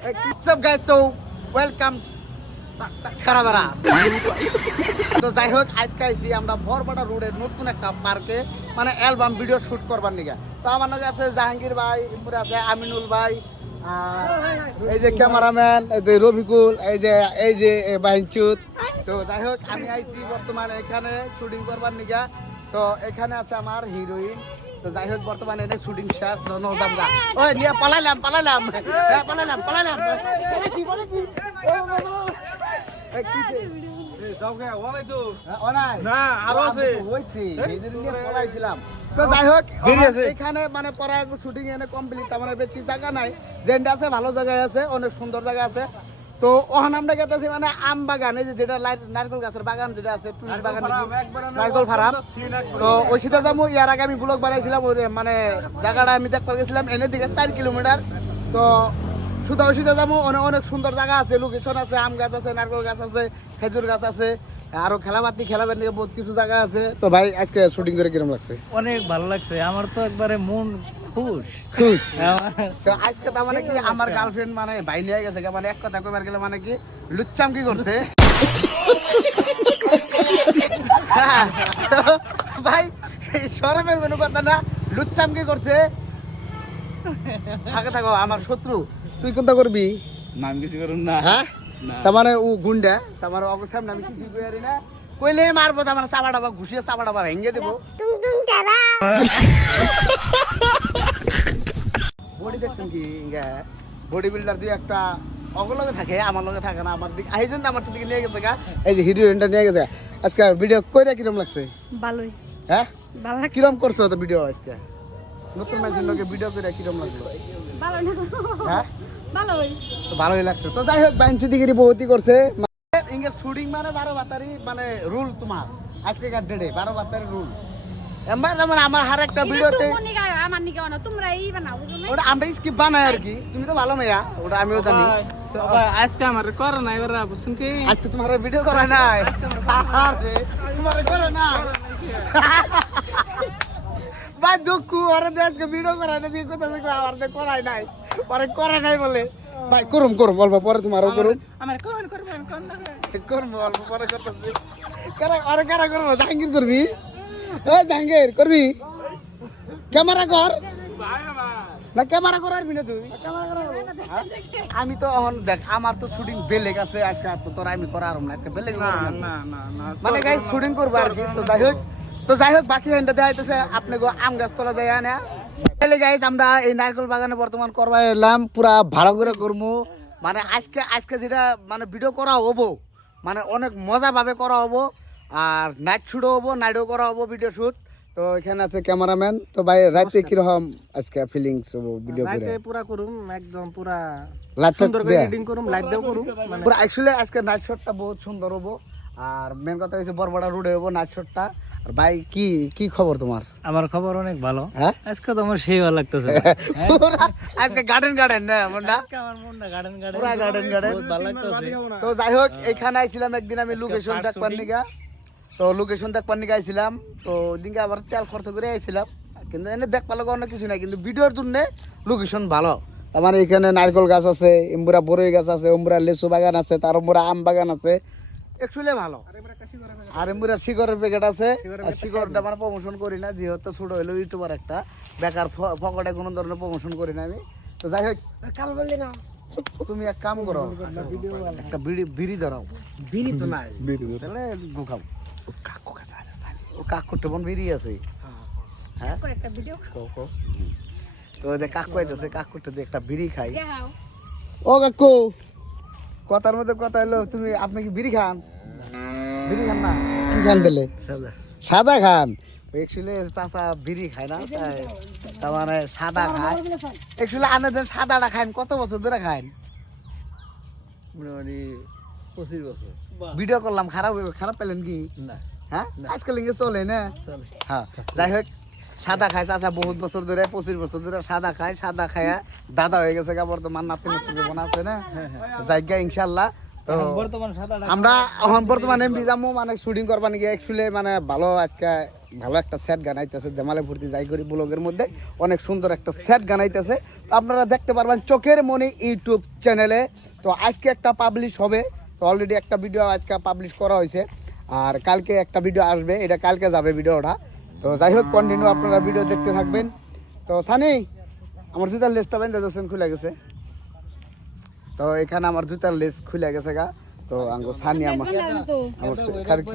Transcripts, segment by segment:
What's up guys, so welcome খারাপাড়া। তো যাই হোক আজকে আইছি আমরা বরবাটা রোডের নতুন একটা পার্কে মানে অ্যালবাম ভিডিও শুট করবার নিগা। তো আমার নাকি আছে জাহাঙ্গীর ভাই, এরপরে আছে আমিনুল ভাই, আর এই যে ক্যামেরাম্যান, এই যে রফিকুল, এই যে বাইনচুত। তো যাই হোক আমি আইছি বর্তমানে এখানে শুটিং করবার নিগা। তো এখানে আছে আমার হিরোইন। তো যাই হোক বর্তমানে এনে শুটিং শেষ নদাম গা। ওই নিয়ে পালাইলাম হ্যাঁ পালাইলাম কি বলে কি এখানে মানে শুটিং এনে কমপ্লিট, আমার বেশি জায়গা নাই, যেটা আছে ভালো জায়গায় আছে, অনেক সুন্দর জায়গা আছে। তো ওখানে আমরা গেতেছি মানে আম বাগান, এই যেটা নারকেল গাছের বাগান যেটা আছে, টুরিস্ট বাগান, নারকেল ফার্ম। তো ওই সিধা যাবো। ইয়ার আগে আমি ব্লগ বানাইছিলাম, ওই মানে জায়গাটা আমি দেখতে গেছিলাম এনে দিকে 4 কিলোমিটার। তো সুতা ওষুধে যাবো, অনেক সুন্দর জায়গা আছে, লোকেশন আছে, আম গাছ আছে, নারকেল গাছ আছে, খেজুর গাছ আছে, আরো খেলাবাতি খেলাবার নিয়ে বহুত কিছু জায়গা আছে। তো ভাই আজকে শুটিং করে কিরকম লাগছে? অনেক ভালো লাগছে, আমার তো একবারে মন খুশ। তো আজকে তার মানে কি আমার গার্লফ্রেন্ড মানে ভাই নিয়ে গেছে, মানে এক কথা কইবার গেলে মানে কি লুচ্চাম কি করছে ভাই, শরমের কোনো কথা না, লুচ্চাম কি করছে। থাকে থাকো আমার শত্রু, তুই কোনটা করবি? নাম কিছু করুন না। হ্যাঁ তার মানে ও গুন্ডা, তার মানে অবশ্যই আমি কিছু করি না, কইলে মারবো, তার মানে চাপা ডাবা ঘুষিয়ে চাপা ডাবা ভেঙে দেবো। বডি দেখছেন কি বডি বিল্ডার দিয়ে একটা অগলগে থাকে, আমার লগে থাকে না, আমার দিকে এই জন্য আমার দিকে নিয়ে গেছে গা। এই যে হিরোইনটা নিয়ে গেছে আজকে ভিডিও কইরা কিরকম লাগছে? ভালোই। হ্যাঁ ভালো লাগছে। কিরকম করছো তো ভিডিও আজকে? নতুন মানুষের লগে ভিডিও কইরা কিরকম লাগছে? ভালো না। হ্যাঁ ভালোই। তো ভালোই লাগছে। তো যাই হোক বাইনসি দিগিরি বহুতই করছে। ইংরেজ শুটিং মানে 12 বাতারি মানে রুল, তোমার আজকেকার ডেটে 12 বাতারি রুল। এমবার যেমন আমার হার একটা ভিডিওতে আমার নিকে বানাও, তোমরা এই বানাও, বুঝছো? ওটা আমরা স্কিপ বানাই আর কি, তুমি তো ভালো মেয়া, ওটা আমিও জানি। আজকে আমার করে না, এবার বুঝছেন কি আজকে তোমার ভিডিও করাই নাই, তোমার করে না ভাই, দুঃখ ওরা আজকে ভিডিও করাই না, দিয়ে কোথা থেকে আমার করাই নাই, পরে করাই নাই বলে। ভাই করুম অল্প পরে তোমারও করুম, আমার কোন করবেন কোন না করবো অল্প পরে করতেছি। কারা করবো? জাহাঙ্গীর করবি? এই জাহাঙ্গীর করবি? ক্যামেরা কর না, ক্যামেরা করারবি না তুই? আমি তো এখন দেখ, আমার তো শুটিং বেলেগ আছে আজকে, তো তোর আমি করার না আজকে বেলেগ না মানে গাইস শুটিং করবো আর কি। তো যাই হোক বাকি হ্যান্ডে দেখাইতেছে আপনি গো আম গাছ তোলা যায় না। তাহলে গাইস আমরা এই নারকেল বাগানে বর্তমান করবা এলাম, পুরা ভালো করে করবো। মানে আজকে যেটা মানে ভিডিও করা হবো, মানে অনেক মজা ভাবে করা হবো, আর নাইট শুটও হবো, নাইটও করা হবো ভিডিও শুট। তো এখানে আছে ক্যামেরাম্যান। তো ভাই রাতে কিরকম আজকে ফিলিংস হবো ভিডিও করে? রাতে পুরা করুম, একদম পুরা লাইট সুন্দর করে এডিটিং করুম, লাইট দাও করুম, মানে পুরা অ্যাকচুয়ালি আজকে নাইট শটটা বহুত সুন্দর হবো। আর মেন কথা হচ্ছে বরবাটা রোডে হবো নাইট শটটা। আর ভাই কি খবর তোমার? আমার খবর অনেক ভালো। হ্যাঁ আজকে তো আমার সেই ভালো লাগতেছে। আজকে গার্ডেন না মনটা, আজকে আমার মনটা গার্ডেন পুরা গার্ডেন বহুত ভালো লাগতেছে। তো যাই হোক এখানে আইছিলাম একদিন আমি লোকেশন দেখবার নিগা। তো লোকেশন দেখবার নিগা আইছিলাম, তো ওদিনকে আবার তেল খরচ করে আইছিলাম, কিন্তু এনে দেখবার লাগে অনেক কিছু নাই, কিন্তু ভিডিওর জন্য লোকেশন ভালো। আমার এখানে নারকেল গাছ আছে, এমবুরা বড়ই গাছ আছে, এমবুরা লেচু বাগান আছে, তার এমবুরা আম বাগান আছে, একচুয়ালি ভালো। আর এমবুরা শিকরের প্যাকেট আছে, আর শিকরটা মানে প্রমোশন করি না, যেহেতু ছোট হইলো ইউটিউবার একটা, বেকার ফকটে কোনো ধরনের প্রমোশন করি না আমি। তো যাই হোক কাল বললি না, তুমি এক কাম করো, একটা বিড়ি ধরাও। বিড়ি তো নাই, তাহলে গুখাও। কাকু কাছে ও কাকুরটা বোন বিড়ি আছে, হ্যাঁ একটা ভিডিও তো দেখ কাকু আইতেছে, কাকুরটা দিয়ে একটা বিড়ি খাই। দেখাও। ও কাকু, কথার মধ্যে কথা হলো, আপনি কি বিড়ি খান? বিড়ি খান না? কি খান দিলে? সাদা খান। একচুয়ালি চাচা বিড়ি খায় না, তার মানে সাদা খায়। একচুয়ালি আনাদের সাদাটা খান কত বছর ধরে খান? মোটামুটি 25 বছর। ভিডিও করলাম, খারাপ পেলেন কি? না হ্যাঁ আজকাল লিঙ্গে চলে না। হ্যাঁ যাই হোক সাদা খায় চাচা বহুত বছর ধরে, 25 বছর ধরে সাদা খায়। সাদা খায়া দাদা হয়ে গেছে গা, বর্তমান নাতি নাতি জীবন আছে না, জায়গা ইনশাল্লাহ। তো বর্তমান সাদা আমরা এখন বর্তমানে এমপি যাবো মানে শুটিং করবা নাকি অ্যাকচুয়ালি মানে ভালো আজকে ভালো একটা সেট গান আইতেছে দেমালে ভর্তি যাই করি ব্লগের মধ্যে অনেক সুন্দর একটা সেট গান আইতেছে তো আপনারা দেখতে পারবেন চোখের মনি ইউটিউব চ্যানেলে তো আজকে একটা পাবলিশ হবে তো অলরেডি একটা ভিডিও আজকে পাবলিশ করা হয়েছে আর কালকে একটা ভিডিও আসবে এটা কালকে যাবে ভিডিওটা তো যাই হোক কন্টিনিউ আপনারা ভিডিও দেখতে থাকবেন তো সানি আমার জুতার লেসটা বেঁধে দোষণ খুলে গেছে তো এখানে আমার জুতার লেস খুলে গেছে গা তো আঙ্গো সানি আমার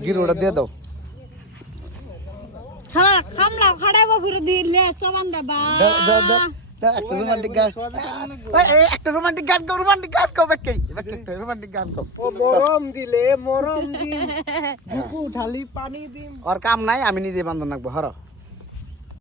গিরোটা দিয়ে দাও খালা খামলা খাড়াইবো ফিরে দিলে সমান দাবা দাও, দাও, দাও, দাও, একটা রোমান্টিক গান একটা রোমান্টিক গান গাও একটা রোমান্টিক গান গাও ও মরম দিলে মরম দিম বুকু ঢালি পানি দিম ওর কাম নাই আমি নিজে বান্ধব রাখবো হর